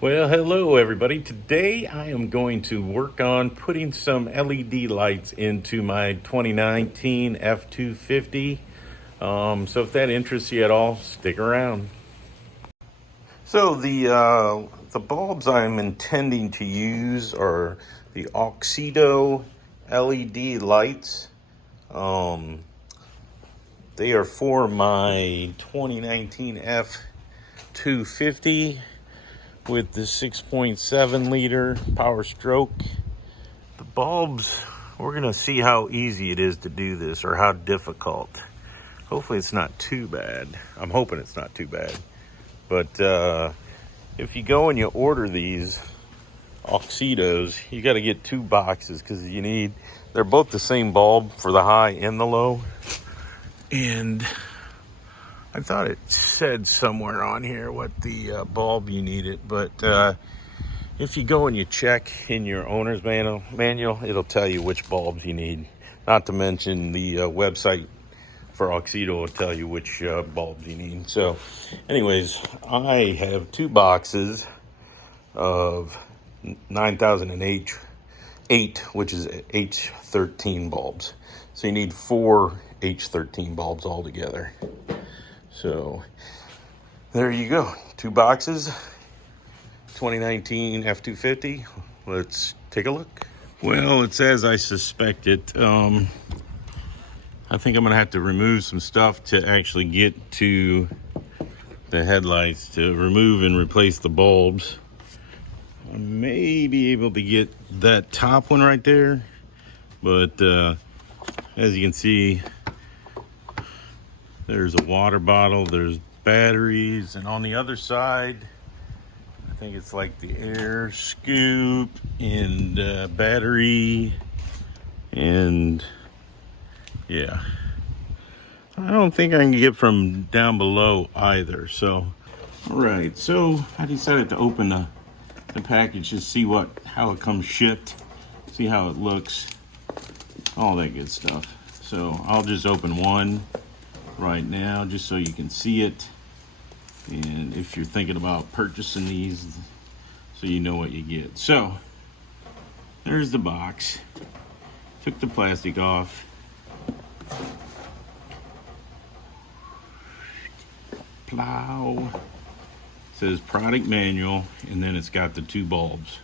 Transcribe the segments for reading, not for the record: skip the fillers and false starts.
Well, hello everybody. Today I am going to work on putting some LED lights into my 2019 F-250. So if that interests you at all, stick around. So the bulbs I'm intending to use are the Auxito LED lights. Um, they are for my 2019 F-250. With the 6.7 liter Power Stroke. The bulbs, we're gonna see how easy it is to do this or how difficult. Hopefully it's not too bad. I'm hoping it's not too bad. But if you go and you order these Auxitos, you gotta get 2 boxes because they're both the same bulb for the high and the low. And I thought it said somewhere on here what the bulb you needed, but if you go and you check in your owner's manual, it'll tell you which bulbs you need. Not to mention the website for Auxito will tell you which bulbs you need. So anyways, I have 2 boxes of 9008, which is H13 bulbs. So you need 4 H13 bulbs altogether. So there you go, 2 boxes, 2019 F-250. Let's take a look. Well, it's as I suspected. I think I'm gonna have to remove some stuff to actually get to the headlights, to remove and replace the bulbs. I may be able to get that top one right there, but as you can see, there's a water bottle, there's batteries, and on the other side, I think it's like the air scoop and battery, and yeah. I don't think I can get from down below either, so. All right, so I decided to open the package to see how it comes shipped, see how it looks, all that good stuff. So I'll just open one right now just so you can see it, and if you're thinking about purchasing these, so you know what you get. So there's the box. Took the plastic off. Plow. It says product manual, and then it's got the 2 bulbs,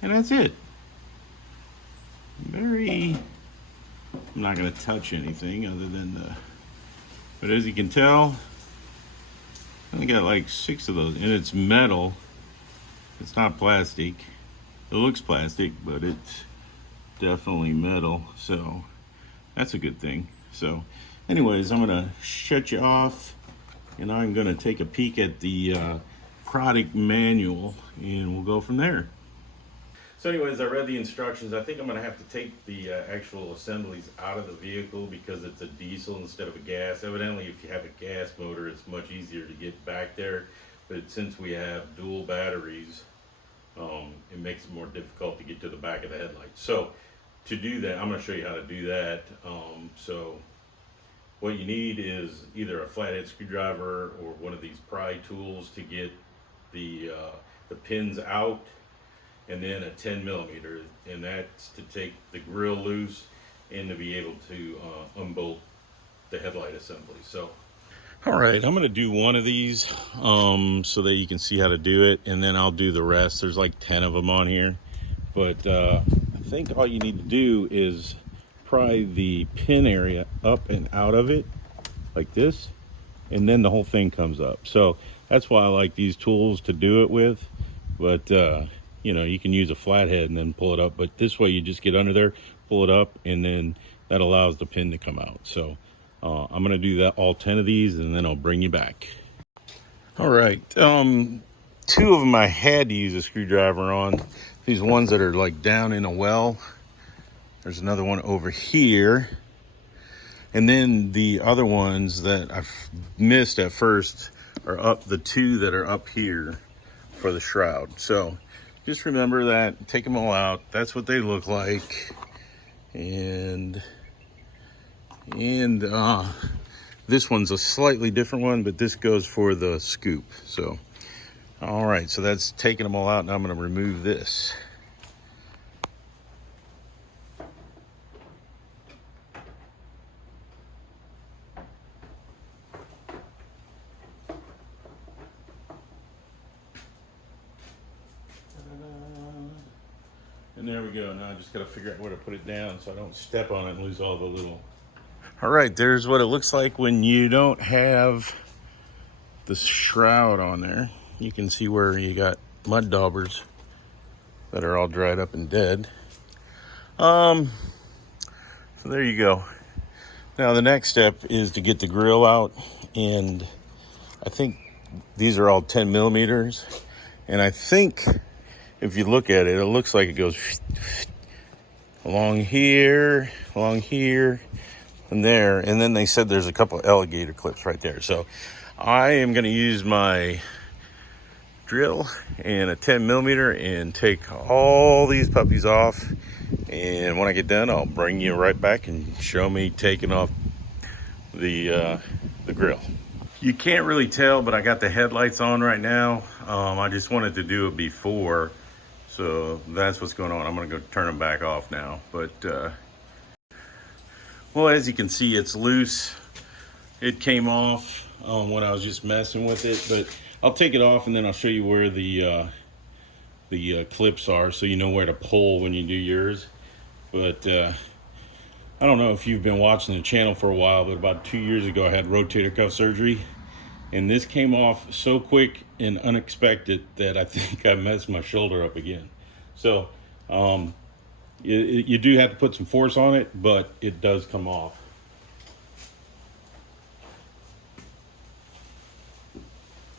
and that's it. I'm not going to touch anything other than but as you can tell, I got like 6 of those, and it's metal. It's not plastic. It looks plastic, but it's definitely metal, so that's a good thing. So anyways, I'm gonna shut you off, and I'm gonna take a peek at the product manual, and we'll go from there. So anyways, I read the instructions. I think I'm gonna have to take the actual assemblies out of the vehicle because it's a diesel instead of a gas. Evidently, if you have a gas motor, it's much easier to get back there. But since we have dual batteries, it makes it more difficult to get to the back of the headlights. So to do that, I'm gonna show you how to do that. So what you need is either a flathead screwdriver or one of these pry tools to get the pins out, and then a 10 millimeter, and that's to take the grill loose and to be able to unbolt the headlight assembly. So, all right, I'm gonna do one of these so that you can see how to do it, and then I'll do the rest. There's like 10 of them on here, but I think all you need to do is pry the pin area up and out of it like this, and then the whole thing comes up. So that's why I like these tools to do it with, but you know, you can use a flathead and then pull it up, but this way you just get under there, pull it up, and then that allows the pin to come out. So I'm gonna do that, all 10 of these, and then I'll bring you back. All right, 2 of them I had to use a screwdriver on. These ones that are like down in a well. There's another one over here. And then the other ones that I've missed at first are up, the 2 that are up here for the shroud. So just remember that, take them all out. That's what they look like. And this one's a slightly different one, but this goes for the scoop. So All right, so that's taking them all out. Now I'm going to remove this. And there we go. Now I just got to figure out where to put it down so I don't step on it and lose all the little... All right, there's what it looks like when you don't have the shroud on there. You can see where you got mud daubers that are all dried up and dead. So there you go. Now the next step is to get the grill out, and I think these are all 10 millimeters. And I think if you look at it, it looks like it goes along here, and there. And then they said there's a couple alligator clips right there. So I am going to use my drill and a 10 millimeter and take all these puppies off. And when I get done, I'll bring you right back and show me taking off the grill. You can't really tell, but I got the headlights on right now. I just wanted to do it before, so that's what's going on. I'm gonna go turn them back off now. But well, as you can see, it's loose. It came off when I was just messing with it, but I'll take it off and then I'll show you where the clips are, so you know where to pull when you do yours. But I don't know if you've been watching the channel for a while, but about 2 years ago I had rotator cuff surgery, and this came off so quick and unexpected that I think I messed my shoulder up again. So you do have to put some force on it, but it does come off.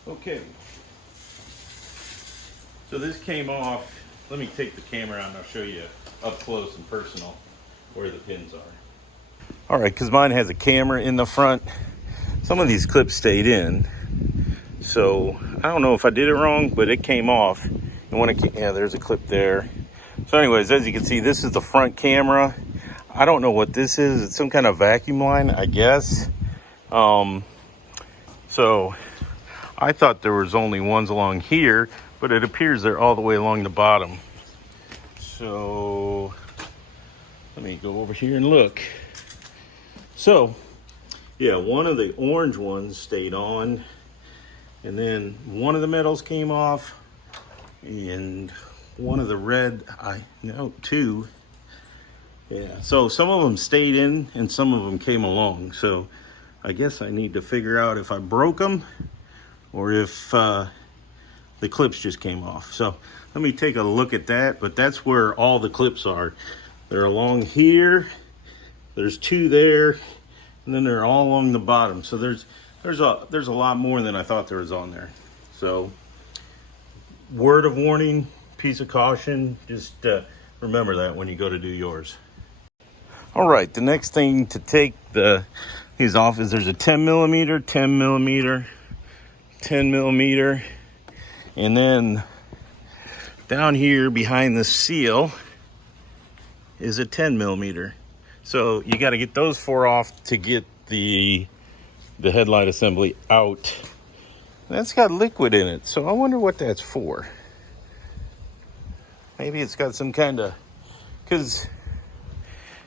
Okay, so this came off. Let me take the camera out and I'll show you up close and personal where the pins are. All right, because mine has a camera in the front. Some of these clips stayed in, so I don't know if I did it wrong, but it came off. And when it came, yeah, there's a clip there. So anyways, as you can see, this is the front camera. I don't know what this is. It's some kind of vacuum line, I guess. So I thought there was only ones along here, but it appears they're all the way along the bottom. So let me go over here and look. So yeah, one of the orange ones stayed on, and then one of the metals came off, and one of the red, two. Yeah, so some of them stayed in and some of them came along. So I guess I need to figure out if I broke them or if the clips just came off. So let me take a look at that. But that's where all the clips are. They're along here. There's two there, and then they're all along the bottom. So there's a lot more than I thought there was on there. So word of warning, piece of caution. Just remember that when you go to do yours. All right, the next thing to take these off is there's a 10 millimeter, 10 millimeter, 10 millimeter, and then down here behind the seal is a 10 millimeter. So you got to get those four off to get the headlight assembly out. That's got liquid in it, so I wonder what that's for. Maybe it's got some kind of, because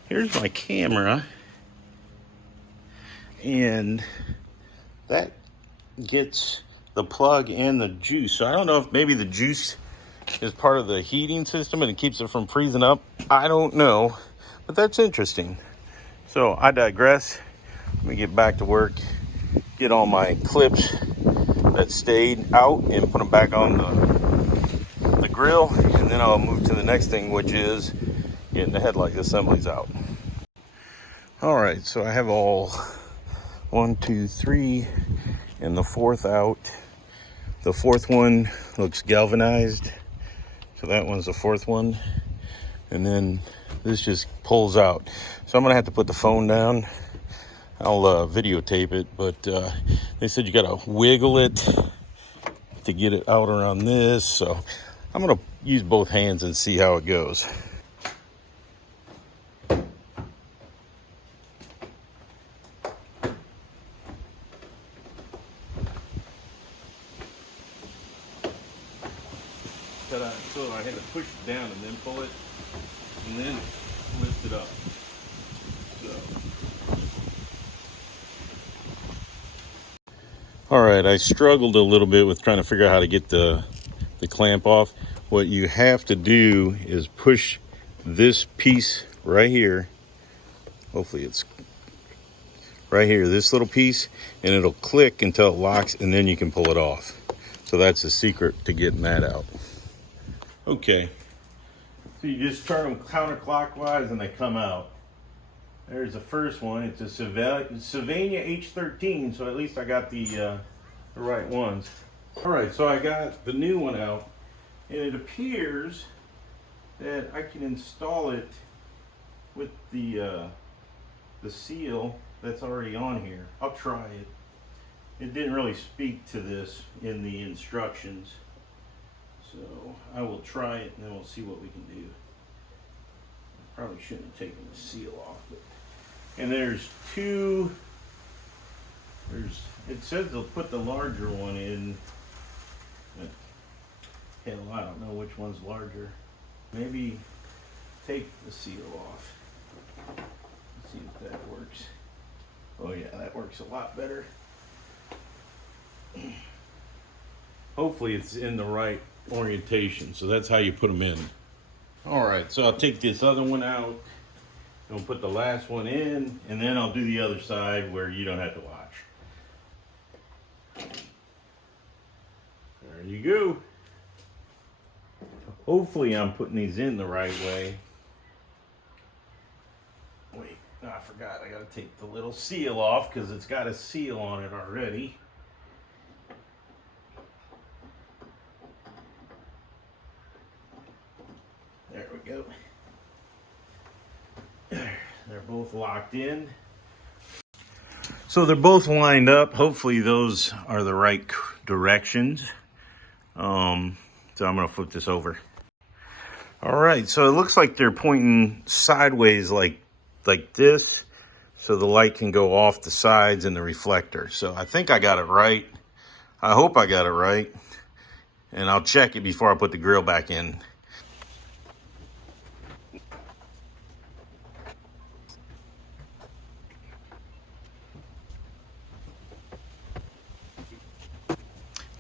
here's my camera, and that gets the plug and the juice. So I don't know if maybe the juice is part of the heating system and it keeps it from freezing up. I don't know, but that's interesting. So I digress. Let me get back to work, get all my clips that stayed out and put them back on the grill, and then I'll move to the next thing, which is getting the headlight assemblies out. All right, so I have all 1, 2, 3, and the fourth out. The fourth one looks galvanized, so that one's the fourth one. And then this just pulls out. So I'm gonna have to put the phone down. I'll videotape it, but they said you gotta wiggle it to get it out around this. So I'm gonna use both hands and see how it goes. so I had to push it down and then pull it, and then lift it up. All right, I struggled a little bit with trying to figure out how to get the clamp off. What you have to do is push this piece right here. Hopefully it's right here, this little piece, and it'll click until it locks, and then you can pull it off. So that's the secret to getting that out. Okay, so you just turn them counterclockwise and they come out. There's the first one. It's a Sylvania H13, so at least I got the right ones. All right, so I got the new one out, and it appears that I can install it with the seal that's already on here. I'll try it. It didn't really speak to this in the instructions, so I will try it and then we'll see what we can do. I probably shouldn't have taken the seal off, but. And there's two, it says they'll put the larger one in, but hell, I don't know which one's larger. Maybe take the seal off. Let's see if that works. Oh yeah, that works a lot better. Hopefully it's in the right orientation, so that's how you put them in. All right, so I'll take this other one out. We'll put the last one in, and then I'll do the other side where you don't have to watch. There you go. Hopefully I'm putting these in the right way. Wait, no, I forgot. I gotta take the little seal off because it's got a seal on it already. There we go. They're both locked in. So they're both lined up. Hopefully those are the right directions. So I'm gonna flip this over. All right, so it looks like they're pointing sideways like this, so the light can go off the sides and the reflector. So I think I got it right. I hope I got it right. And I'll check it before I put the grill back in.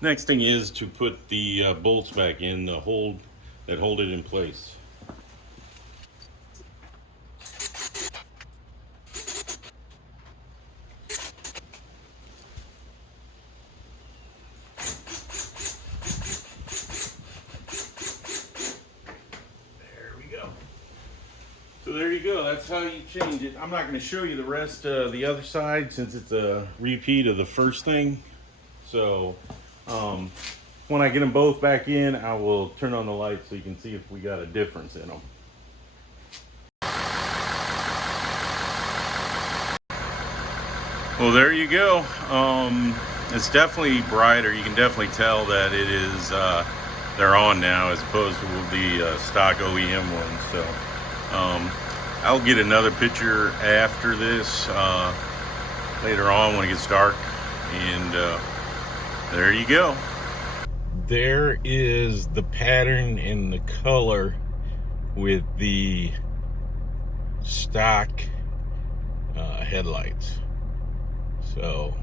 Next thing is to put the bolts back in, that hold it in place. There we go. So there you go. That's how you change it. I'm not going to show you the rest of the other side since it's a repeat of the first thing. So when I get them both back in, I will turn on the lights so you can see if we got a difference in them. Well, there you go. It's definitely brighter. You can definitely tell that it is, they're on now as opposed to the stock OEM ones. So I'll get another picture after this later on when it gets dark. And there you go. There is the pattern and the color with the stock headlights. So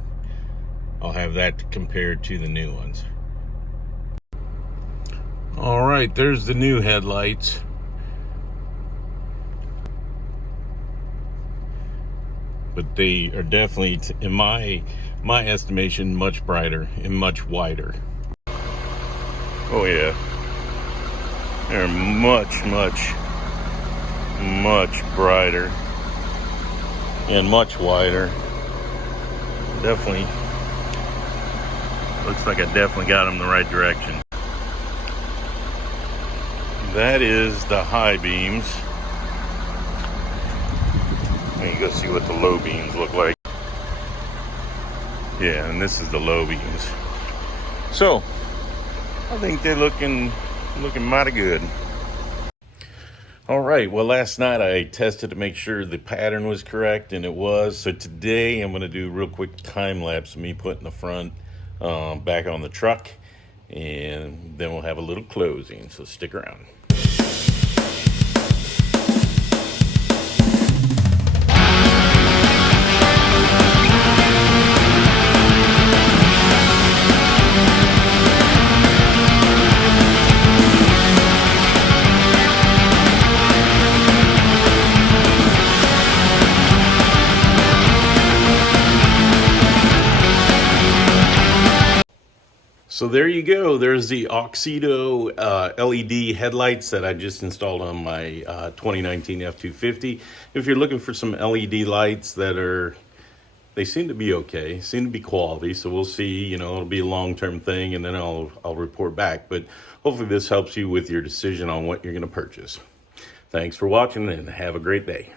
I'll have that compared to the new ones. All right, there's the new headlights. But they are definitely, in my estimation, much brighter and much wider. Oh yeah, they're much brighter and much wider. Definitely looks like I definitely got them the right direction. That is the high beams. Let me go see what the low beams look like. Yeah, and this is the low beams. So I think they're looking mighty good. All right, well, last night I tested to make sure the pattern was correct, and it was. So today I'm gonna do a real quick time lapse of me putting the front back on the truck, and then we'll have a little closing, so stick around. So there you go. There's the Auxito LED headlights that I just installed on my 2019 F-250. If you're looking for some LED lights they seem to be okay, seem to be quality. So we'll see, it'll be a long-term thing, and then I'll report back. But hopefully this helps you with your decision on what you're going to purchase. Thanks for watching, and have a great day.